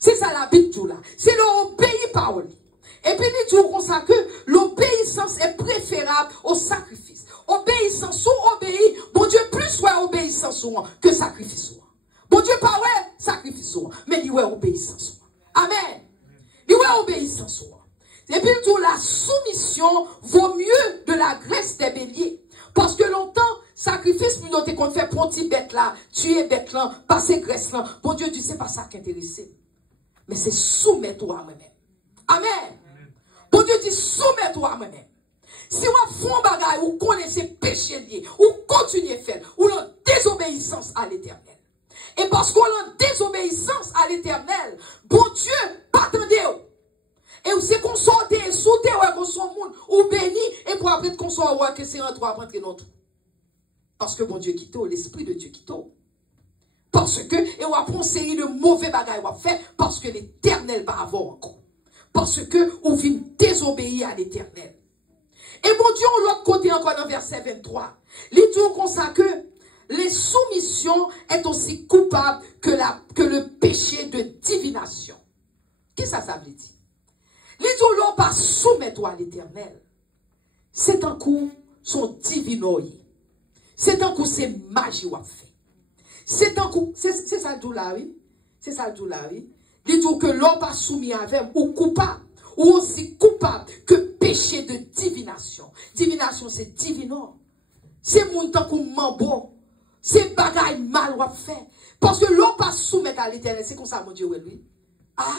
C'est ça la Bible tout là. C'est leur obéir par lui. Et puis il dit comme ça que l'obéissance est préférable au sacrifice. Obéissance ou obéir, bon Dieu plus soit obéissance souvent que sacrifice souvent. Bon Dieu pas ouais sacrifice souvent, mais il ouais obéissance souvent. Amen. Il ouais obéissance souvent. Et puis tout la soumission vaut mieux de la graisse des béliers. Parce que longtemps, sacrifice, nous noter qu'on fait pour petit bête là, tuer bête là, passer graisse là. Bon Dieu dit, c'est pas ça qui intéresse. Mais c'est soumettre-toi à moi-même. Amen. Bon Dieu dit, soumettre-toi à moi-même. Si vous faites un bagage, vous connaissez péché lié, ou continuez à faire, ou la désobéissance à l'Éternel. Et parce qu'on a désobéissance à l'Éternel, bon Dieu, pas attendez. Et c'est qu'on sorte, sauter, qu'on soit monde, ou béni, et pour après qu'on soit que c'est un droit à rentrer dans tout. Parce que bon Dieu quitte, l'Esprit de Dieu quitte. Parce que, et on va prendre une série de mauvais bagages, on va faire, parce que l'Éternel va avoir encore. Parce que, on vient désobéir à l'Éternel. Et bon Dieu, l'autre côté encore dans verset 23, il dit comme ça que les soumissions est aussi coupable que le péché de divination. Qu'est-ce que ça veut dire? Il dit l'on pas soumettre à l'Éternel. C'est un coup son divinoï. C'est un coup c'est magie ou fait. C'est un coup, c'est ça le tout là, oui. C'est ça le tout là, oui. Il dit que l'on pas soumis avec ou coupable. Ou aussi coupable que péché de divination. Divination, c'est divino. C'est mon temps qu'on mambo. C'est bagaille mal ou fait. Parce que l'on pas soumettre à l'Éternel. C'est comme ça, mon Dieu, oui, lui. Ah!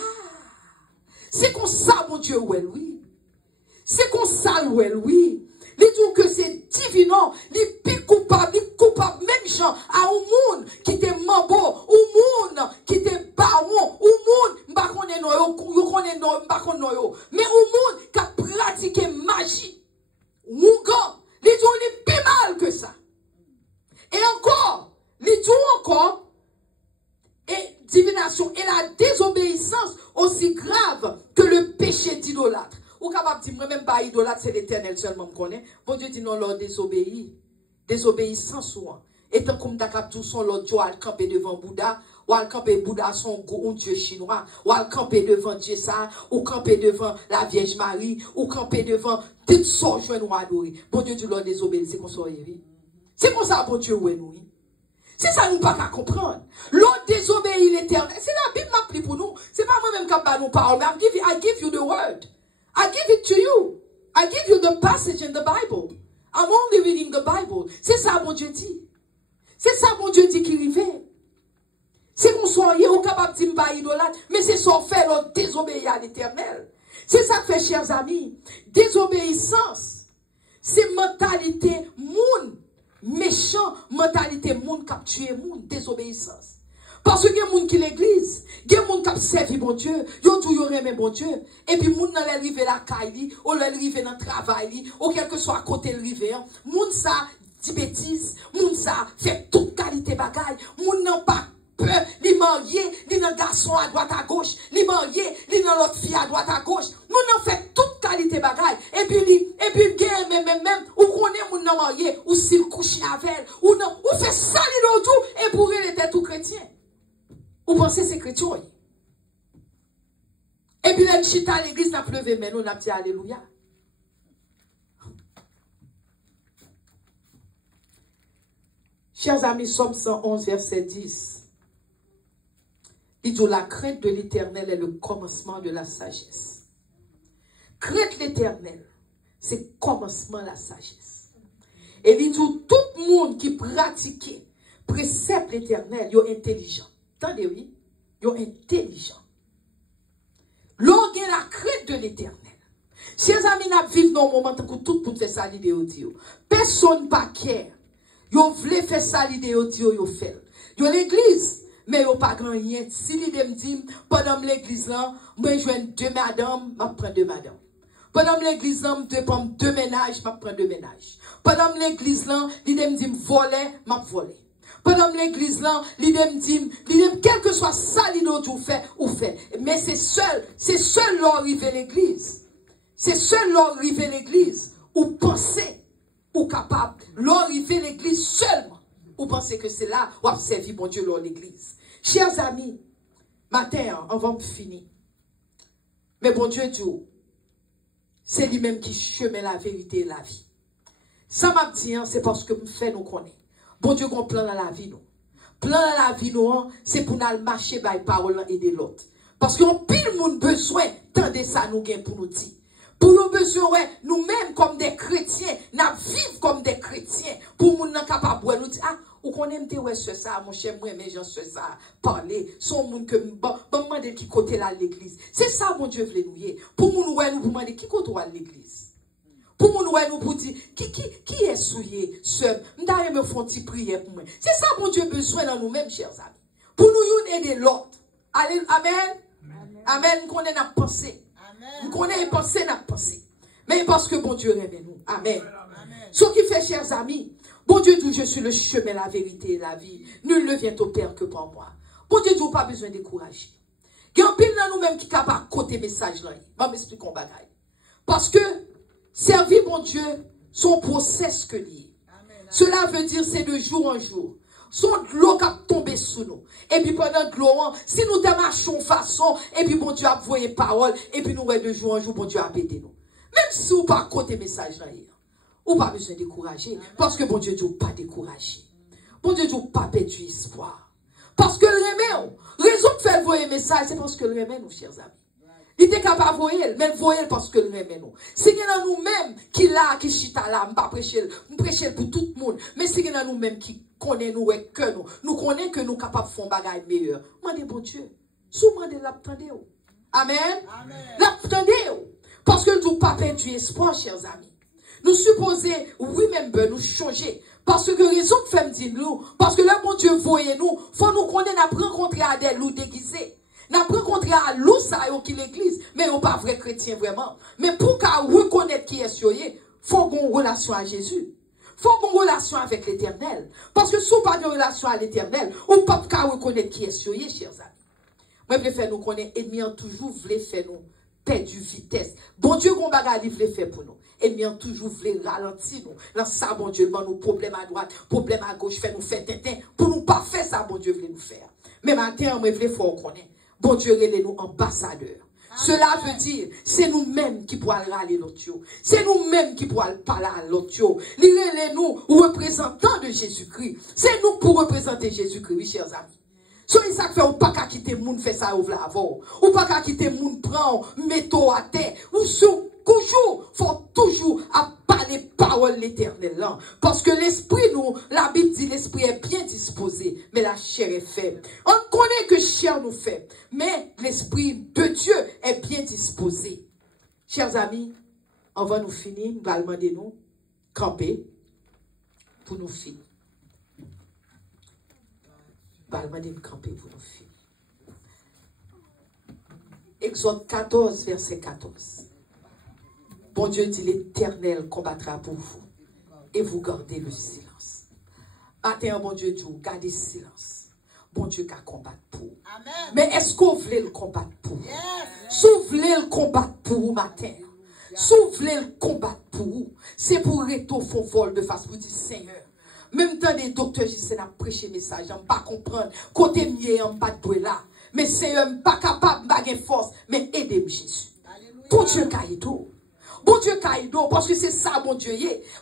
C'est comme ça, mon Dieu, oui, lui. C'est comme ça, oui, lui. Il dit que c'est divino. Il est plus coupable, même gens, à un monde qui était mambo, ou monde qui était baron, ou monde, mais au monde qui a pratiqué magie. Ougan, il dit on est plus mal que ça. Et encore, il dit encore, et divination et la désobéissance aussi grave que le péché d'idolâtre. Ou capable de dire, moi même pas idolâtre, c'est l'Éternel seulement me connaît. Bon Dieu dit non, leur désobéit. Désobéissance ou et tant comme t'as tout son l'autre Dieu al camper devant Bouddha, ou al camper Bouddha son un Dieu chinois, ou al camper devant Dieu ça, ou camper devant la Vierge Marie, ou camper devant tout son joint nous adorer. Bon Dieu dit leur désobéit, c'est comme ça, oui. C'est comme ça, bon Dieu, oui, nous. C'est ça, nous pas qu'à comprendre. L'autre désobéit l'Éternel. C'est la Bible m'a pris pour nous. C'est pas moi-même qui a nous parole, mais I give you the word. I give it to you. I give you the passage in the Bible. I'm only reading the Bible. C'est ça, mon Dieu dit. C'est ça, mon Dieu dit qui rivait. C'est qu'on soit au capable de dire pas idolâtre, mais c'est son fait l'autre désobéir à l'Éternel. C'est ça que fait, chers amis. Désobéissance, c'est mentalité moun, méchant, mentalité moun qui a tué moun, désobéissance. Parce que il y a des gens qui l'église, il y a des gens qui servent bon Dieu, ils ont toujours aimé bon Dieu. Et puis, les gens qui arrivent à la caille, ou les arrivent dans le travail, ou quel que soit à côté de rivier, les gens ça dit bêtises, les gens ça fait toute qualité bagaille, les gens n'ont pas peur, les mariés, les garçons à droite à gauche, les mariés, les l'autre fille à droite à gauche, les gens fait toute qualité bagaille. Et puis, même, ou qu'on est les gens mariés, ou s'il couche avec elle, ou fait ça, tout, et pour elle était tout chrétien. Vous pensez que c'est chrétien? Et puis, la chita à l'église n'a pleuvé, mais nous, on a dit Alléluia. Chers amis, Somme 111, verset 10. Il dit, la crainte de l'Éternel est le commencement de la sagesse. Crainte l'Éternel, c'est le commencement de la sagesse. Et il dit, tout le monde qui pratique précepte l'Éternel, il est intelligent. Attendez, oui, ils sont intelligents. L'on a la crainte de l'Éternel. Chers amis, nous vivons dans un moment où tout le monde fait ça l'idée. Personne pas care. Ils veulent faire ça l'idée, ils fait. Ils ont l'église, mais ils n'ont pas grand rien. Si l'idée me dit, pendant l'église là, moi je joins deux madames, je prends deux madames. Pendant l'église là, je prends deux ménages, je prends deux ménages. Pendant l'église là, l'idée me dit, voler, je voler. Pendant l'église là, l'idée me dit, quel que soit ça, l'idée ou fait. Mais c'est seul leur arriver l'église. C'est seul leur arriver l'église. Ou penser, ou capable. Leur arriver l'église seulement. Ou penser que c'est là, ou observer mon Dieu leur l'église. Chers amis, matin, on va me finir. Mais bon Dieu dit, c'est lui-même qui chemin la vérité et la vie. Ça m'a dit, c'est parce que me fait nous connaître. Bon Dieu, qu'on plan dans la vie, nous. Plan dans la vie, nous, c'est pour nous marcher par parole et de l'autre. Parce qu'on pile moun besoin, tendez ça nous gain pour nous dire. Pour nous besoin, ouais, nous-mêmes comme des chrétiens, nous vivons comme des chrétiens. Pour nous capable de nous dire, ah, ou qu'on aime ouais, ce ça, mon cher, moi, mais j'en ce ça, parler, son monde que, bon, demander qui côté là l'église. C'est ça, mon Dieu, voulait nous y. Pour nous, ouais, nous demander qui côté là l'église. Pour nous, nous pour dire, qui est souillé, seul, nous me font une prière pour moi. C'est ça, mon Dieu, besoin dans nous-mêmes, chers amis. Pour nous, aider l'autre. Amen. Amen. Nous connaissons notre pensée. Nous connaissons penser, notre pensée. Mais parce que bon Dieu aime nous. Amen. Ce qui fait, chers amis, bon Dieu dit, je suis le chemin, la vérité et la vie. Nul ne vient au Père que par moi. Bon Dieu dit, pas besoin de décourager. Il y a un pile dans nous-mêmes qui est capable de côté message là. Je vais m'expliquer un bagaille. Parce que, Servir mon Dieu, son process que lié. Cela veut dire c'est de jour en jour. Son de l'eau qui a tombé sous nous. Et puis pendant de l'eau, si nous te marchons façon, et puis bon Dieu a envoyé parole, et puis nous de jour en jour, bon Dieu a pété nous. Même si vous pas côté message là, ou pas besoin de décourager, parce que bon Dieu ne pas décourager. Bon Dieu ne pas perdre espoir. Parce que le remède, raison de faire envoyer message, c'est parce que le remède, nos chers amis. Il était capable de voyer, mais voyer parce que le remède nous. Si il y a nous-mêmes qui là, qui chita là, pas prêcher pour tout le monde, mais si il y a nous-mêmes qui connaissent nous et que nous connaissons que nous sommes capables de faire un bagage meilleur. Mandez bon Dieu. Souvent de l'attendez. Amen. L'attendez. Parce que nous pas perdu espoir, chers amis. Nous supposons, oui même, nous changer. Parce que raison de faire dire nous, parce que là, bon Dieu, voyez nous, faut nous connaître, nous rencontrer à des loups déguisés. Nous rencontré à loup ça qui l'église, mais on pas vrai chrétien vraiment. Mais pour qu'à reconnaître qui est sur eux, faut qu'on ait une relation à Jésus. Faut qu'on ait une relation avec l'Éternel. Parce que si on pas de relation à l'Éternel, on pas qu'à reconnaître qui est sur eux, chers amis. Moi, je veux faire nous connaître, ennemi toujours voulait faire nous perdre vitesse. Bon Dieu, qu'on bagarre, il voulait faire pour nous. Ennemi toujours voulait ralentir nous. Dans ça, bon Dieu, nous problème à droite, problème à gauche, fait nous faire tintin. Pour nous pas faire ça, bon Dieu voulait nous faire. Mais maintenant, moi, je veux faut connaître. Bon Dieu, relève-nous ambassadeurs. Cela veut dire, c'est nous-mêmes qui pourrons râler l'autre. C'est nous-mêmes qui pourrons parler à l'autre. Relève-nous représentants de Jésus-Christ. C'est nous pour représenter Jésus-Christ, oui, chers amis. Soyez ça fait, ou pas qu'à quitter le monde, fait ça, ou ou pas qu'à quitter le monde, prend, mettons à terre, ou toujours, faut toujours à parler parole l'éternel là. Parce que l'esprit, nous, la Bible dit l'esprit est bien disposé, mais la chair est faible. On connaît que chair nous fait, mais l'esprit de Dieu est bien disposé. Chers amis, on va nous finir, nous allons demander nous, camper, pour nous finir. Nous allons demander de camper pour nous finir. Exode 14, verset 14. Bon Dieu dit, l'Éternel combattra pour vous. Et vous gardez le silence. Matin, bon Dieu dit, gardez silence. Bon Dieu qui combattre pour vous. Mais est-ce qu'on voulait le combattre pour vous? Si vous voulez le combattre pour vous matin, si vous voulez le combattre pour vous, c'est pour retour fond vol de face pour dire, Seigneur, même temps des docteurs, je n'a prêché message, je ne pas comprendre, côté mieux, je ne pas de là. Mais Seigneur, je ne pas capable, je n'ai pas force, mais aidez-moi Jésus. Bon Dieu Kaïdo. Bon Dieu Kaïdo, parce que c'est ça, bon Dieu,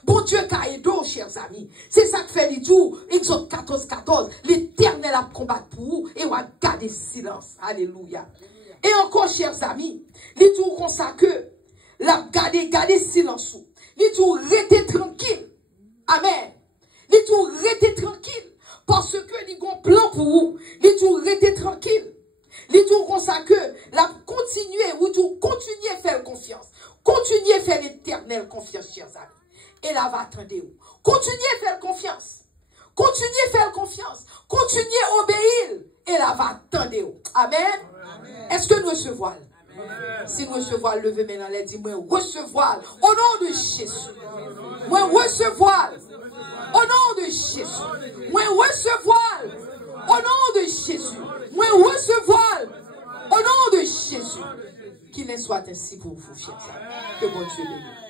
bon Dieu Kaïdo, chers amis. C'est ça que fait les jours, Exode 14, 14. L'Éternel a combattu pour vous et on a gardé silence. Alléluia. Et encore, chers amis, les jours comme ça que, la gardé silence. Les jours restez tranquille. Amen. Les jours restez tranquille. Parce que nous avons un plan pour vous. Les jours restez tranquille. Les jours comme ça que, la continuer, ou tout continuer à faire confiance. Continuez à faire l'éternel confiance, chers amis. Et là, va attendre vous. Continuez à faire confiance. Continuez à faire confiance. Continuez à obéir. Et là, va attendre vous. Amen. Est-ce que nous recevons? Si nous recevons, levez maintenant les dit, moi recevoir au nom de Jésus. Moi recevoir au nom de Jésus. Moi recevoir au nom de Jésus. Moi recevoir au nom de Jésus. Qu'il en soit ainsi pour vous, chers amis. Que bon Dieu bénisse.